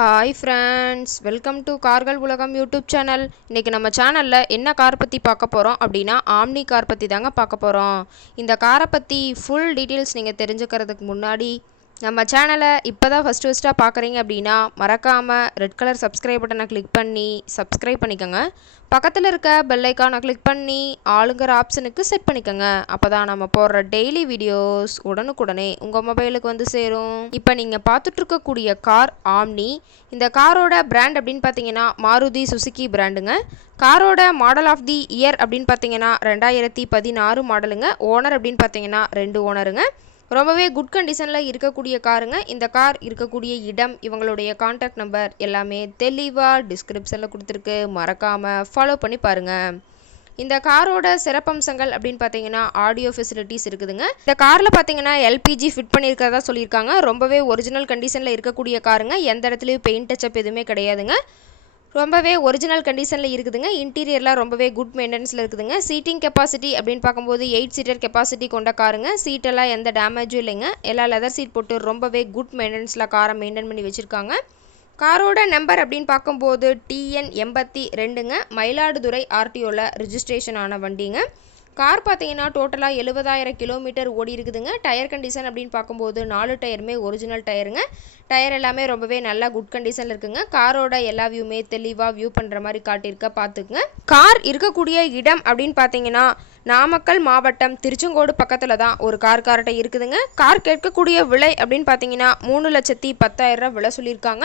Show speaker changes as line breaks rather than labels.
Hi friends welcome to கார்கள் உலகம் YouTube channel இன்றைக்கி நம்ம சேனலில் என்ன கார் பற்றி பார்க்க போகிறோம் அப்படின்னா ஆம்னி கார் பற்றி தாங்க பார்க்க போகிறோம் இந்த காரை பற்றி ஃபுல் டீட்டெயில்ஸ் நீங்கள் தெரிஞ்சுக்கிறதுக்கு முன்னாடி நம்ம சேனலை இப்போ தான் ஃபஸ்ட்டு ஃபஸ்ட்டாக பார்க்குறீங்க அப்படின்னா மறக்காமல் ரெட் கலர் சப்ஸ்கிரைப் பட்டனை கிளிக் பண்ணி சப்ஸ்கிரைப் பண்ணிக்கோங்க. பக்கத்தில் இருக்க பெல் ஐக்கானை கிளிக் பண்ணி ஆளுங்கிற ஆப்ஷனுக்கு செட் பண்ணிக்கோங்க. அப்போ தான் நம்ம போடுற டெய்லி வீடியோஸ் உடனுக்குடனே உங்கள் மொபைலுக்கு வந்து சேரும். இப்போ நீங்கள் பார்த்துட்ருக்கக்கூடிய கார் ஆம்னி இந்த காரோட பிராண்ட் அப்படின்னு பார்த்தீங்கன்னா மாருதி சுசுகி பிராண்டுங்க காரோட மாடல் ஆஃப் தி இயர் அப்படின்னு பார்த்தீங்கன்னா ரெண்டாயிரத்தி பதினாறு மாடலுங்க ஓனர் அப்படின்னு பார்த்தீங்கன்னா ரெண்டு ஓனருங்க ரொம்பவே குட் கண்டிஷனில் இருக்கக்கூடிய காருங்க. இந்த கார் இருக்கக்கூடிய இடம் இவங்களுடைய காண்டாக்ட் நம்பர் எல்லாமே தெளிவாக டிஸ்கிரிப்ஷனில் கொடுத்துருக்கு. மறக்காமல் ஃபாலோ பண்ணி பாருங்கள் இந்த காரோட சிறப்பம்சங்கள் அப்படின்னு பார்த்தீங்கன்னா ஆடியோ ஃபெசிலிட்டிஸ் இருக்குதுங்க. இந்த காரில் பார்த்தீங்கன்னா எல்பிஜி ஃபிட் பண்ணியிருக்கிறதா சொல்லியிருக்காங்க. ரொம்பவே ஒரிஜினல் கண்டிஷனில் இருக்கக்கூடிய காருங்க. எந்த இடத்துலையும் பெயிண்ட் டச்சப் எதுவுமே கிடையாதுங்க. ரொம்பவே ஒரிஜினல் கண்டிஷனில் இருக்குதுங்க. இன்டீரியர்லாம் ரொம்பவே குட் மெயின்டெனன்ஸில் இருக்குதுங்க. சீட்டிங் கெப்பாசிட்டி அப்படின்னு பார்க்கும்போது எயிட் சீட்டர் கெப்பாசிட்டி கொண்ட காருங்க. சீட்டெல்லாம் எந்த டேமேஜும் இல்லைங்க. எல்லா லெதர் சீட் போட்டு ரொம்பவே குட் மெயின்டெனன்ஸில் காரை மெயின்டைன் பண்ணி வச்சுருக்காங்க. காரோட நம்பர் அப்படின்னு பார்க்கும்போது டிஎன் எண்பத்தி ரெண்டுங்க. மயிலாடுதுறை ஆர்டிஓவில் ரிஜிஸ்ட்ரேஷன் ஆன வண்டிங்க. கார் பார்த்தீங்கன்னா டோட்டலாக எழுபதாயிரம் கிலோமீட்டர் ஓடி இருக்குதுங்க. டயர் கண்டிஷன் அப்படின்னு பார்க்கும்போது நாலு டயருமே ஒரிஜினல் டயருங்க. டயர் எல்லாமே ரொம்பவே நல்லா குட் கண்டிஷனில் இருக்குங்க. காரோட எல்லா வியூமே தெளிவாக வியூ பண்ணுற மாதிரி காட்டியிருக்க பார்த்துக்குங்க. கார் இருக்கக்கூடிய இடம் அப்படின்னு பார்த்தீங்கன்னா நாமக்கல் மாவட்டம் திருச்செங்கோடு பக்கத்தில் தான் ஒரு கார் கார்ட்டை இருக்குதுங்க. கார் கேட்கக்கூடிய விலை அப்படின்னு பார்த்தீங்கன்னா மூணு லட்சத்தி பத்தாயிரம் ரூபா விலை சொல்லியிருக்காங்க.